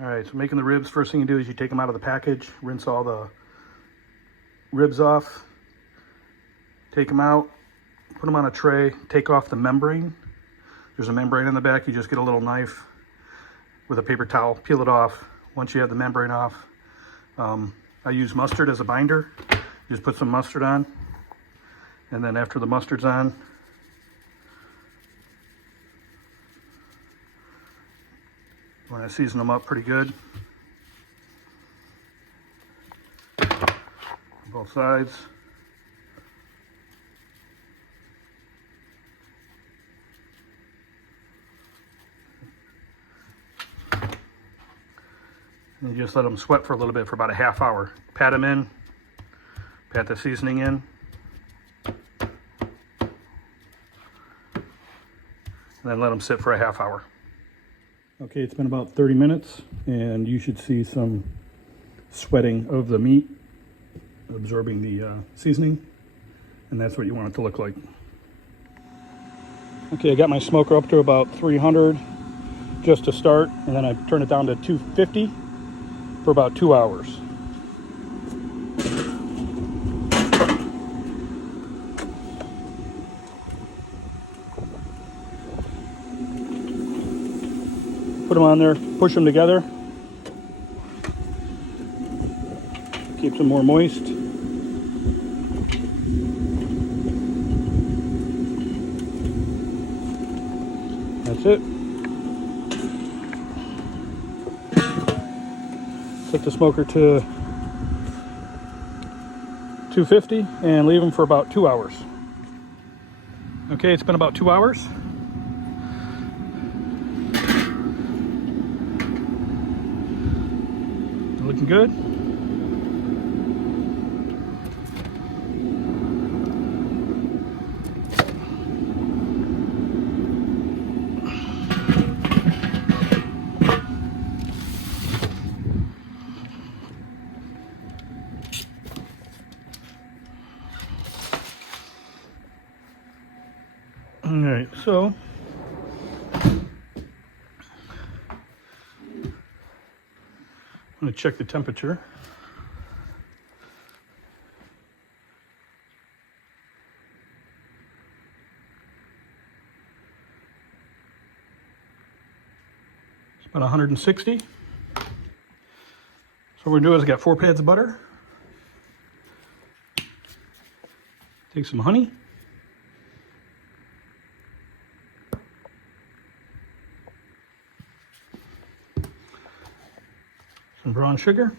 All right, so making the ribs, first thing you do is you take them out of the package, rinse all the ribs off, take them out, put them on a tray, take off the membrane. There's a membrane in the back. You just get a little knife with a paper towel, peel it off. Once you have the membrane off, I use mustard as a binder. Just put some mustard on, and then after the mustard's on, you want to season them up pretty good. Both sides. And you just let them sweat for a little bit, for about a half hour. Pat them in, pat the seasoning in. And then let them sit for a half hour. Okay, it's been about 30 minutes and you should see some sweating of the meat, absorbing the seasoning, and that's what you want it to look like. Okay, I got my smoker up to about 300 just to start, and then I turn it down to 250 for about 2 hours. Put them on there, push them together. Keeps them more moist. That's it. Set the smoker to 250 and leave them for about 2 hours. Okay, it's been about 2 hours. Looking good. All right, so I'm going to check the temperature. It's about 160. So what we're going to do is I got 4 pads of butter. Take some honey. Some brown sugar.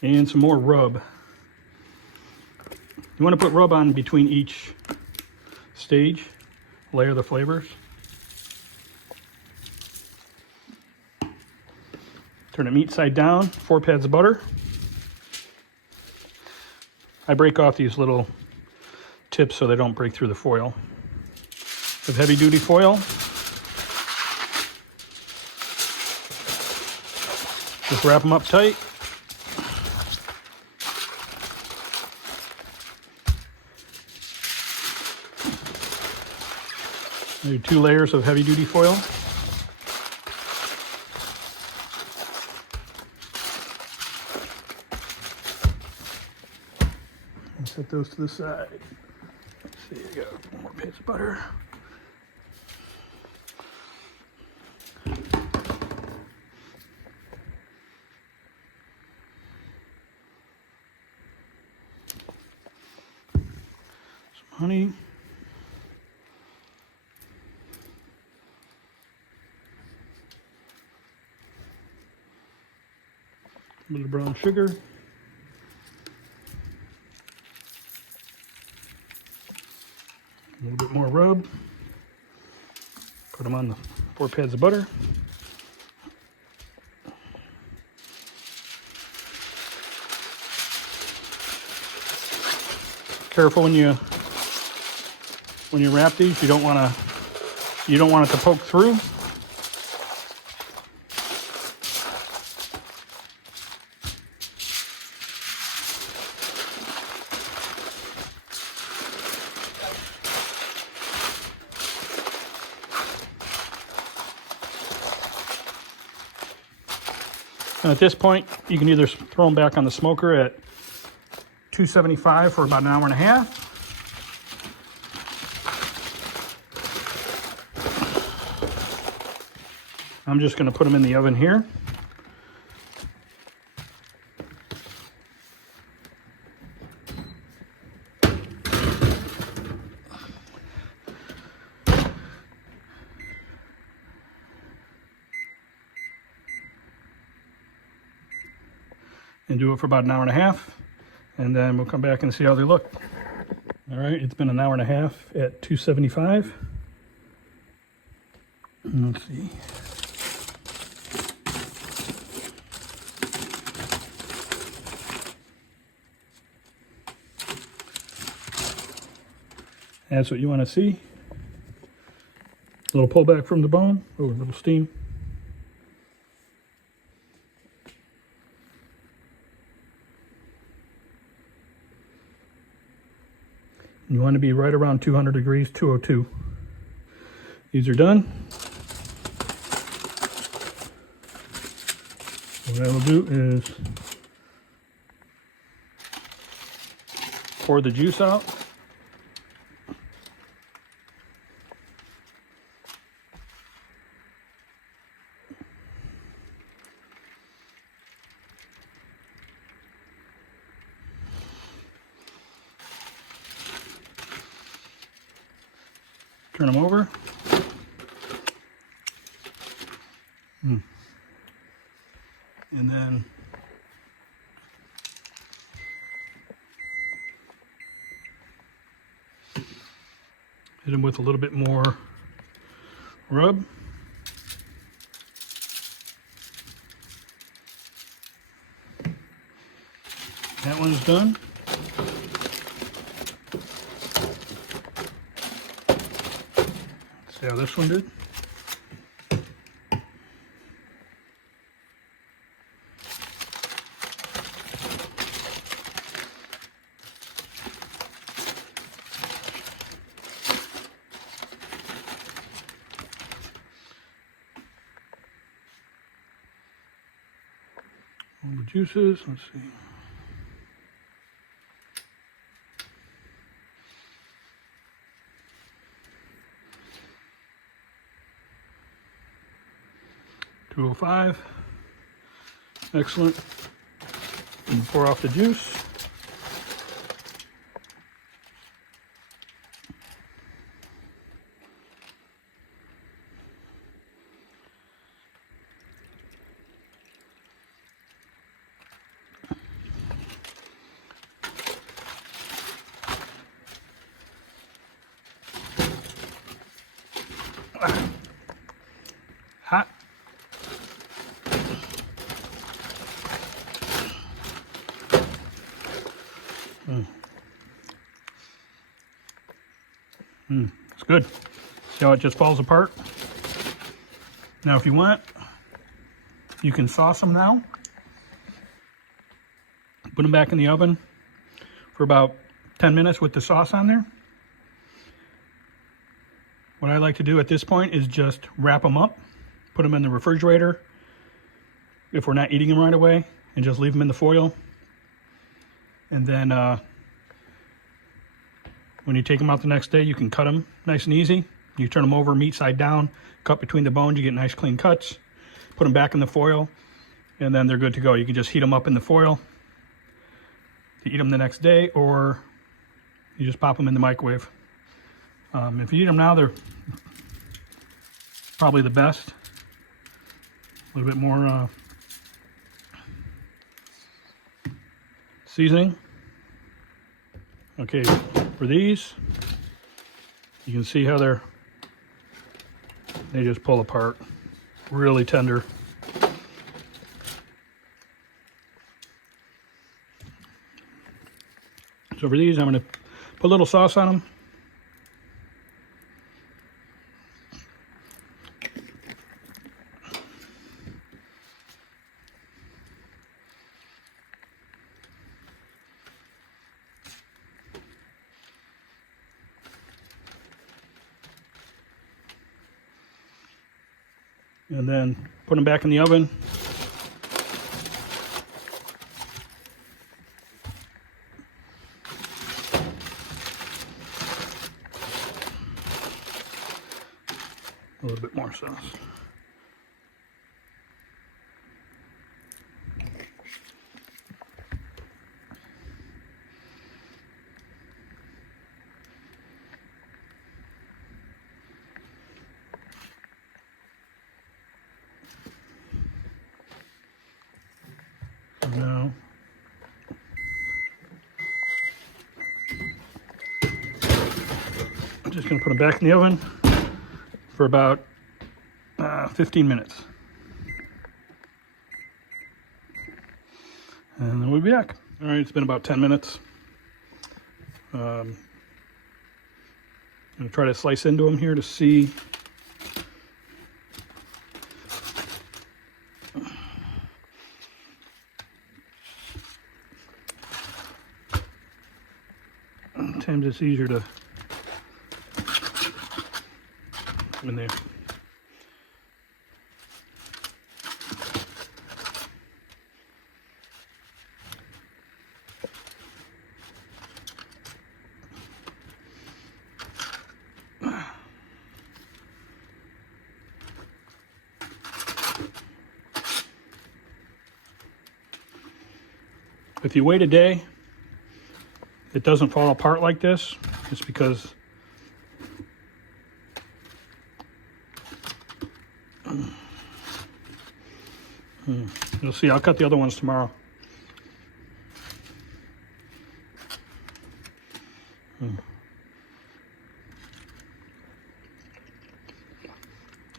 And some more rub. You want to put rub on between each stage, layer the flavors. Turn the meat side down, 4 pads of butter. I break off these little tips so they don't break through the foil. With heavy duty foil, just wrap them up tight. Do 2 layers of heavy duty foil. And set those to the side. So you go, 1 more pads of butter. Some honey. A little brown sugar. A little bit more rub. Put them on the 4 pads of butter. Careful when you wrap these. You don't want it to poke through. And at this point, you can either throw them back on the smoker at 275 for about an hour and a half. I'm just going to put them in the oven here. And do it for about an hour and a half, and then we'll come back and see how they look. All right, it's been an hour and a half at 275. Let's see. That's what you want to see. A little pullback from the bone. Oh, a little steam. You want to be right around 200 degrees, 202. These are done. What I will do is pour the juice out. Turn them over. And then hit them with a little bit more rub. That one's done. See how this one did? All the juices, let's see. $205. Excellent. And pour off the juice. Hot. It's good. See how it just falls apart? Now if you want, you can sauce them now. Put them back in the oven for about 10 minutes with the sauce on there. What I like to do at this point is just wrap them up, put them in the refrigerator if we're not eating them right away, and just leave them in the foil. And then when you take them out the next day, you can cut them nice and easy. You turn them over meat side down, cut between the bones, you get nice clean cuts. Put them back in the foil, and then they're good to go. You can just heat them up in the foil to eat them the next day, or you just pop them in the microwave. If you eat them now, they're probably the best. A little bit more seasoning. Okay, for these, you can see how they just pull apart. Really tender. So for these, I'm going to put a little sauce on them. And then put them back in the oven little bit more sauce. Now, I'm just going to put them back in the oven for about 15 minutes. And then we'll be back. All right, it's been about 10 minutes. I'm going to try to slice into them here to see. Sometimes it's easier to in there. If you wait a day, it doesn't fall apart like this. It's because you'll see, I'll cut the other ones tomorrow.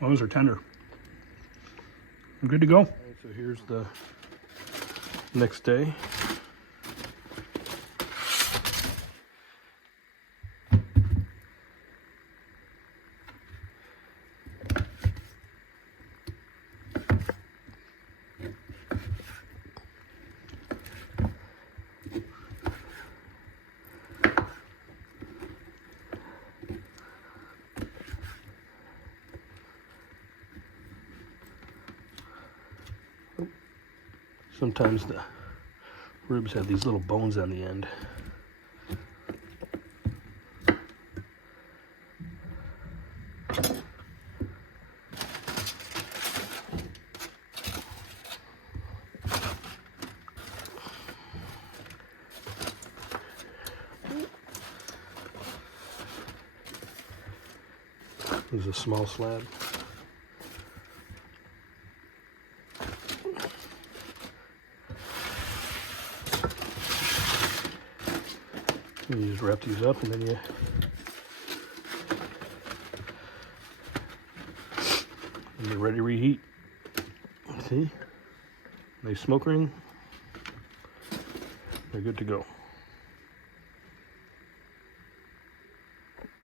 Those are tender. I'm good to go. Right, so here's the next day. Sometimes the ribs have these little bones on the end. There's a small slab. You just wrap these up and then you're ready to reheat. See? Nice smoke ring. They're good to go.